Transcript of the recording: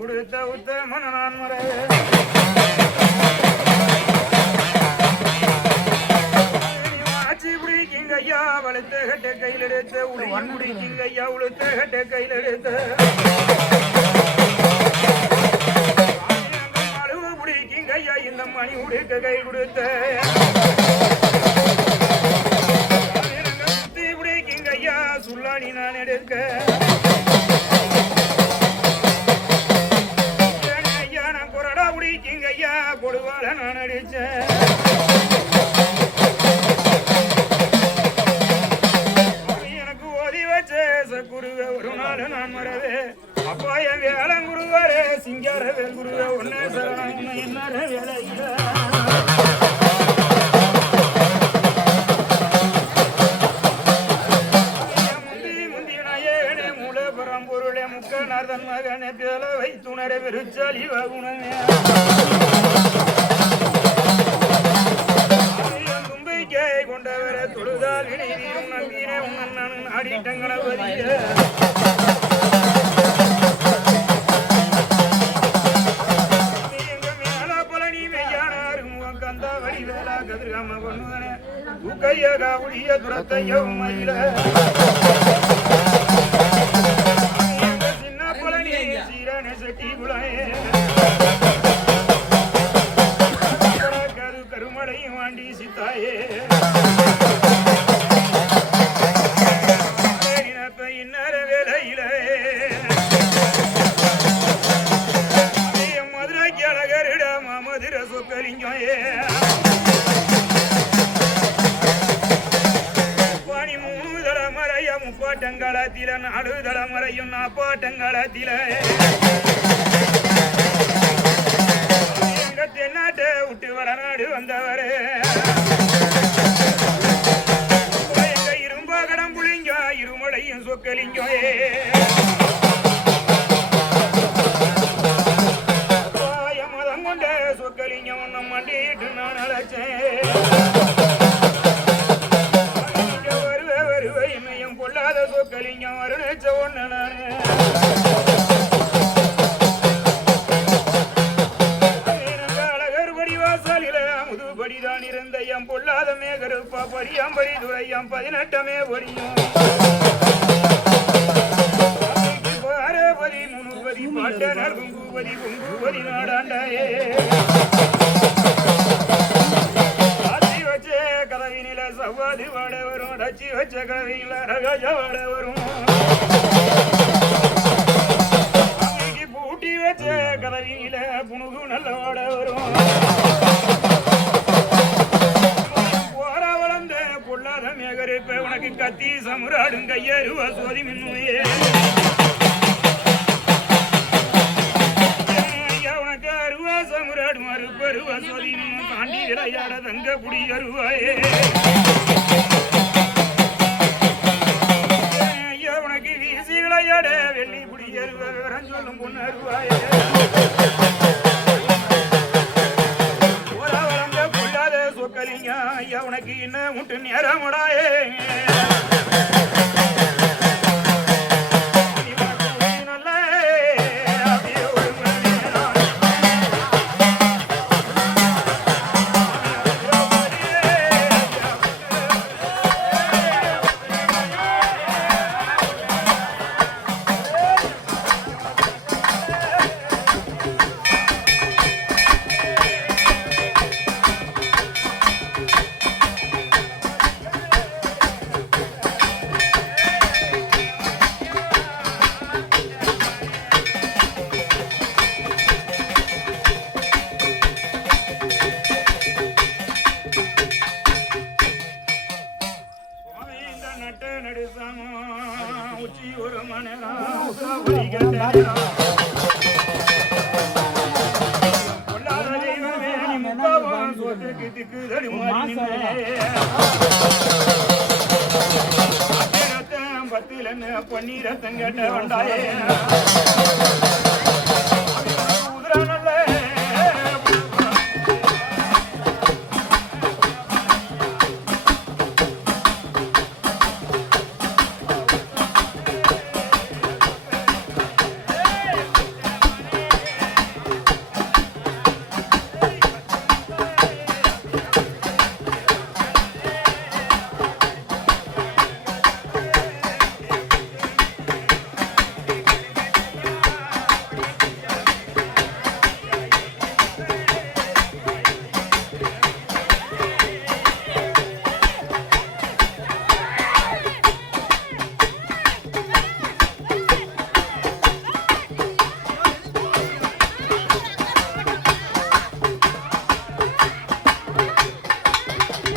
கொடுத்த உத்தமன் நான் மறவே ஆட்சி பிடிக்குங்க ஐயா வளர்த்த கட்ட கையில் எடுத்த உடன் பிடிக்குங்க ஐயா உளுத்த கட்ட கையில் எடுத்த அளவு பிடிக்குங்க ஐயா இந்த மணி உடுக்க கை கொடுத்த சுத்தி பிடிக்குங்க ஐயா சுல்லாணி நான் எடுக்க கொடுவால நான் அடிச்சேன் எனக்கு ஓதி வச்ச குருவே ஒரு நாள் நான் மறவே அப்பா என் வேலை குருவாரே சிங்கார வேல் குருவே ஒன்னே சரணம் என்ன வேலை முந்திய மூல பரம்பொருளே முக்கநாதன் மகனே பேல வைத்துணரை வெறுச்சாலி வகுணமே கொண்டவர தொழுதால் இணைதியும் நம்பினே உன்னன் நான் ஆடிட்டங்களவதிய எங்க மேல பழனி மெய்யானாரும் கந்தா வழி வேலா கதிர்காம பண்ணுவனே உக்கையகா உடைய துரத்தையும் மயில எங்க சின்ன பழனி சீரான செட்டி குளையே கருமடையும் வாண்டி சித்தாயே இன்னர வேலையில மதுரைக்கு அழகரிட மதுர சொக்கலிங்கோயே பாணி 3 தலைமுறைய 30 முப்பாட்டங்காலத்தில 4 தலைமுறையும் 40 நாப்பாட்டங்காலத்தில எங்க தென்னாட்டை விட்டு வடநாடு வந்தவரே எங்க இரும்பா கடம் புளிங்க இருமலையும் சொக்கலிங்கோ மதம் கொண்ட சொக்கலிங்கம் ஒன்ன மண்டிட்டு நான் அழைச்சேன் வருவே என்னையும் கொள்ளாத சொக்கலிங்கம் வருணச்ச ஒண்ணு நானு படிதான் இருந்த எம் பொல்லாத மேகருப்பா படியாம்படி துறையாம் 18மே படியும் பாரபதி முனுபதி பாட்டனர் குங்குபதி நாடாண்டாயே ஆட்சி வச்ச கதவினில சவ்வாதி வாட வரும் அடச்சி வச்ச கதவினில ரகஜ வாட வரும் பூட்டி வச்ச கதவினில புனுகு நல்ல வாட வரும் மேகரிப்ப உனக்கு கத்தி சமுராடும் கையருவ சோதி மின்னுயே உனக்கு அருவா சமுராடும் அருப்பருவ சோதி மின்னும் தாண்டி விளையாட தங்க புடி அருவாயே உனக்கு வீசி விளையாட வெள்ளி புடி அருவ விவரம் சொல்லும் பொண்ணு அருவாயே சொக்கலிங்க ஐயா உனக்கு என்ன முட்டு நேரமுடாயே உச்சி ஒரு மணி சோத்துக்கு திக்கு தடி ரத்தம் 10 பொன்னி ரத்தம் கேட்ட வந்தாயே